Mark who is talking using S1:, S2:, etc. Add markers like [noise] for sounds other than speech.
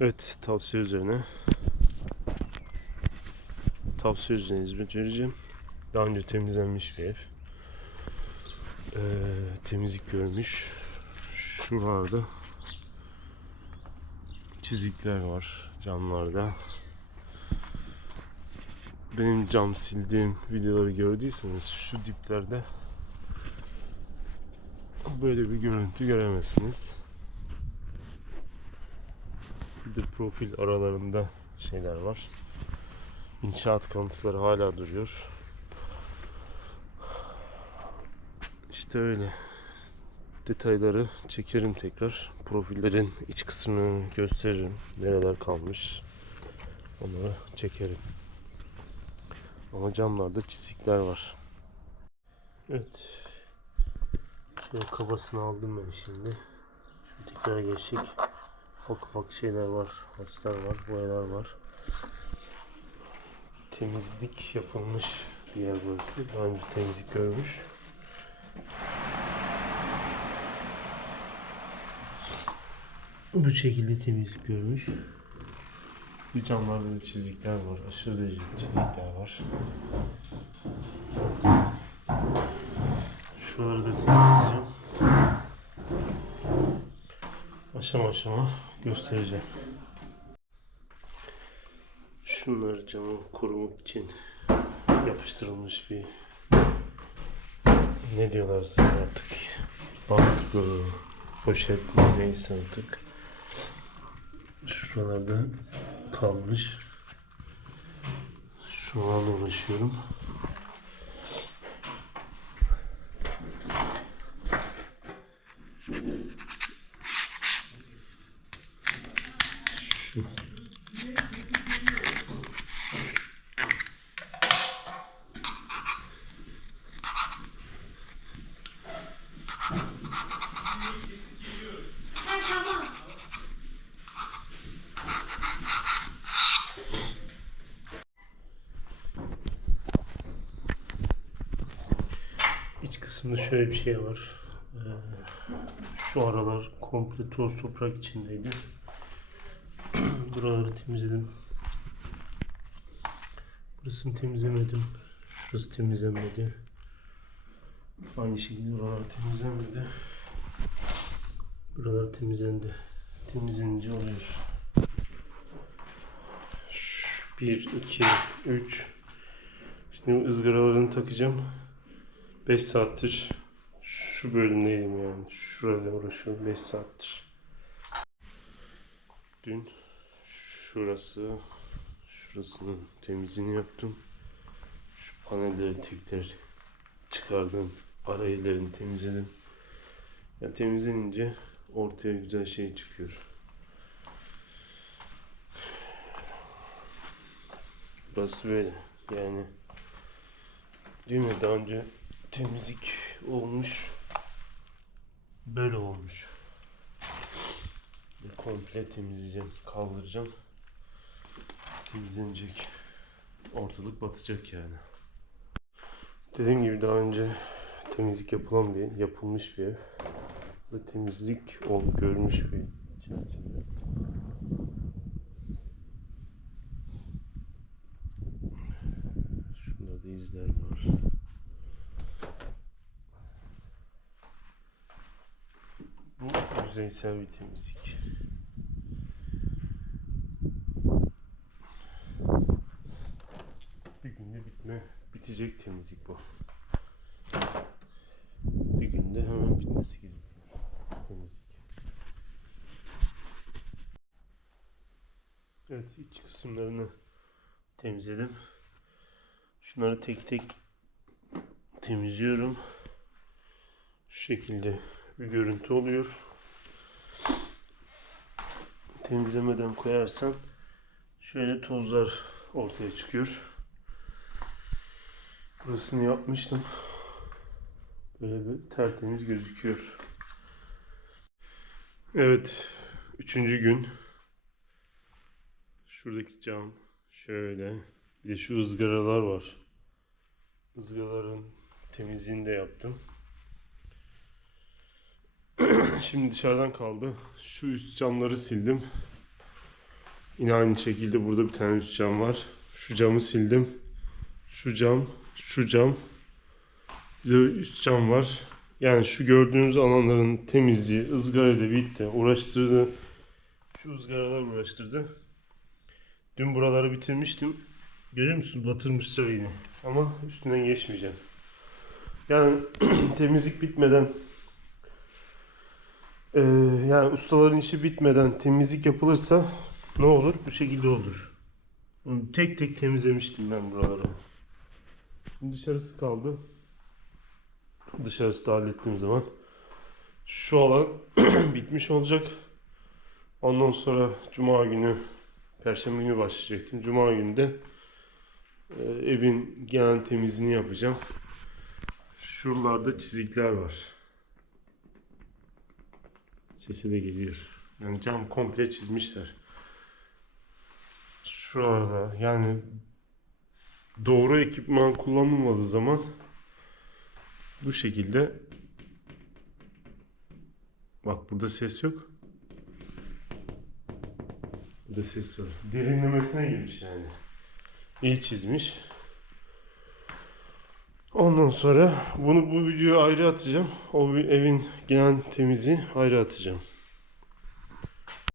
S1: Evet tavsiye üzerine tavsiye üzerine hizmet vereceğim. Daha önce temizlenmiş bir ev. Ee, temizlik görmüş. Şuralarda çizikler var camlarda. Benim cam sildiğim videoları gördüyseniz şu diplerde böyle bir görüntü göremezsiniz. Bir profil aralarında şeyler var. İnşaat kalıntıları hala duruyor. İşte öyle. Detayları çekerim tekrar. Profillerin iç kısmını gösteririm. Nereler kalmış. Onları çekerim. Ama camlarda çizikler var. Evet. Şöyle kabasını aldım ben şimdi. Şu tekrar geçecek. Ufak ufak şeyler var. Haçlar var, boyalar var. Temizlik yapılmış bir yer burası. Daha önce temizlik görmüş. Bu şekilde temizlik görmüş. Bir camlarda da çizikler var. Aşırı derecede çizikler var. Şuraları da temizleyeceğim. Aşama aşama göstereceğim. Şunları camı korumak için yapıştırılmış bir ne diyorlarsa artık? Bant poşet neyse artık. Şuralarda kalmış. Şuralarla uğraşıyorum İç kısmında şöyle bir şey var. Ee, şu aralar komple toz toprak içindeydi. Buraları temizledim. Burasını temizlemedim. Şurası temizlenmedi. Aynı şekilde buralar temizlenmedi. Buralar temizlendi. Temizlenince oluyor. 1, 2, 3 Şimdi ızgaralarını takacağım. 5 saattir şu bölümdeydim yani. Şurayla uğraşıyorum 5 saattir. Dün şurası şurasının temizliğini yaptım. Şu panelleri tek tek çıkardım. Ara yerlerini temizledim. Yani temizlenince ortaya güzel şey çıkıyor. Burası böyle. Yani değil mi daha önce temizlik olmuş. Böyle olmuş. Bir komple temizleyeceğim, kaldıracağım. Temizlenecek. Ortalık batacak yani. Dediğim gibi daha önce temizlik yapılan bir, yapılmış bir ev. Ve temizlik ol, görmüş bir çerçeve. Şurada da izler var. Bu yüzeysel bir temizlik. Bir bitme, bitecek temizlik bu. Bir günde hemen bitmesi gerekiyor temizlik. Evet iç kısımlarını temizledim. Şunları tek tek temizliyorum. Şu şekilde bir görüntü oluyor. Temizlemeden koyarsan şöyle tozlar ortaya çıkıyor. Burasını yapmıştım. Böyle bir tertemiz gözüküyor. Evet. Üçüncü gün. Şuradaki cam şöyle. Bir de şu ızgaralar var. Izgaraların temizliğini de yaptım. [clears throat] Şimdi dışarıdan kaldı. Şu üst camları sildim. Yine aynı şekilde burada bir tane üst cam var. Şu camı sildim. Şu cam, şu cam. Bir de üst cam var. Yani şu gördüğünüz alanların temizliği, ızgarayla bitti. Uğraştırdı. Şu ızgaralar uğraştırdı. Dün buraları bitirmiştim. Görüyor musun? Batırmışlar yine. Ama üstünden geçmeyeceğim. Yani [clears throat] temizlik bitmeden eee, yani ustaların işi bitmeden temizlik yapılırsa ne olur? Bu şekilde olur. Tek tek temizlemiştim ben buraları. Şimdi dışarısı kaldı. Dışarısı da hallettiğim zaman şu alan [clears throat] bitmiş olacak. Ondan sonra Cuma günü, Perşembe günü başlayacaktım. Cuma günü de e, evin genel temizliğini yapacağım. Şuralarda çizikler var. Sesi de geliyor. Yani cam komple çizmişler. Şuralarda yani doğru ekipman kullanılmadığı zaman bu şekilde bak burada ses yok. Burada ses var. Derinlemesine girmiş yani. İyi çizmiş. Ondan sonra bunu bu videoya ayrı atacağım. O evin genel temizliği ayrı atacağım.